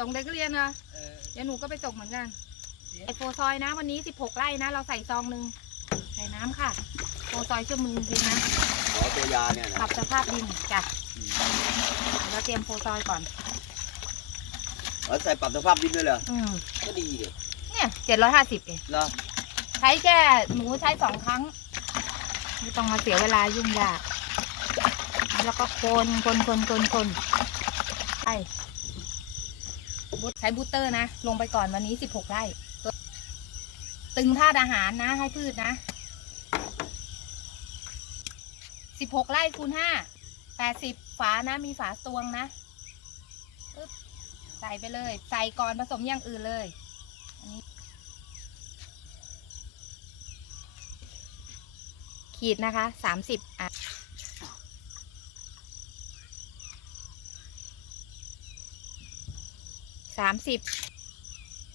ส่งเด็กเรียนนะเออเดี๋ยวหนูก็ไปส่งเหมือนกันไอโฟซอยนะวันนี้สิบหกไร่นะ เราใส่ซองหนึ่งใส่น้ำค่ะโฟซอยช่วยมือดินนะขอตัวยาเนี่ยปนะรับสภาพดินจ้ะเราเตรียมโฟซอยก่อนเอาใส่ปรับสภาพดินด้วยเหรออืมก็ดีดิเนี่ยเจ็ดร้อยห้าสิบเองเหรอใช้แค่หนูใช้สองครั้งไม่ต้องมาเสียเวลายุ่งยากแล้วก็คนคนคนคนคนใช่บูท ใช้บูตเตอร์นะ ลงไปก่อนวันนี้สิบหกไร่ตึงธาตุอาหารนะให้พืชนะสิบหกไร่คูณห้าแปดสิบฝานะ มีฝาตวงนะใส่ไปเลย ใส่ก่อนผสมอย่างอื่นเลยอันนี้ขีดนะคะสามสิบอะ สามสิบ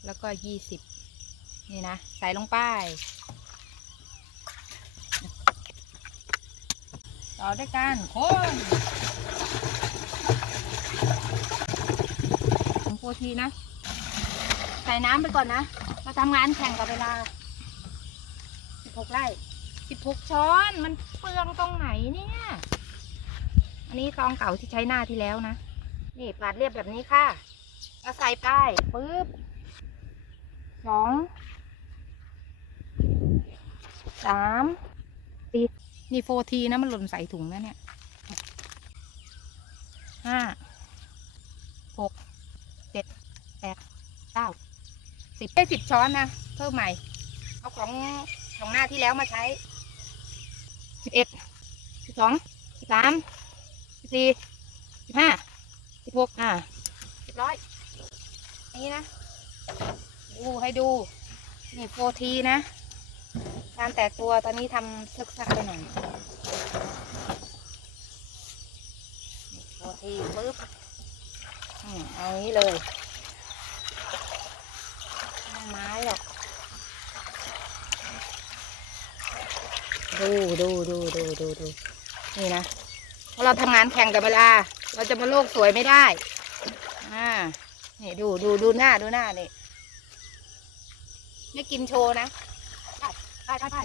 แล้วก็ยี่สิบนี่นะ ใส่ลงไป ต่อด้วยกันคนผงโปรทีนะ ใส่น้ำไปก่อนนะเราทำงานแข่งกับเวลาสิบหกไร่สิบหกช้อนมันเปลืองตรงไหนเนี่ย อันนี้ซองเก่าที่ใช้หน้าที่แล้วนะ นี่ปาดเรียบแบบนี้ค่ะ เอาใส่ไปปึ๊บสองสามสี่นี่โฟทีนะมันหล่นใส่ถุงแล้วเนี่ยห้าหกเจ็ดแปดเก้าสิบได้สิบช้อนนะ เพิ่มใหม่ เอาของของหน้าที่แล้วมาใช้สิบเอ็ดสิบสองสิบสามสิบสี่สิบห้าสิบหกอ่าสิบร้อย นี่นะ ดูให้ดู นี่โฟทีนะ การแตกตัวตอนนี้ทำซึกซักไปหน่อยโฟทีปึ๊บเอางี้เลยไม่ไม้หรอก ดูดูดูดูดูดูนี่นะ เพราะเราทำงานแข่งกับเวลา เราจะมาโลกสวยไม่ได้ อ่า นี่ดูดูดูหน้าดูหน้านี่ไม่กินโชว์นะ ได้ได้ได้ได้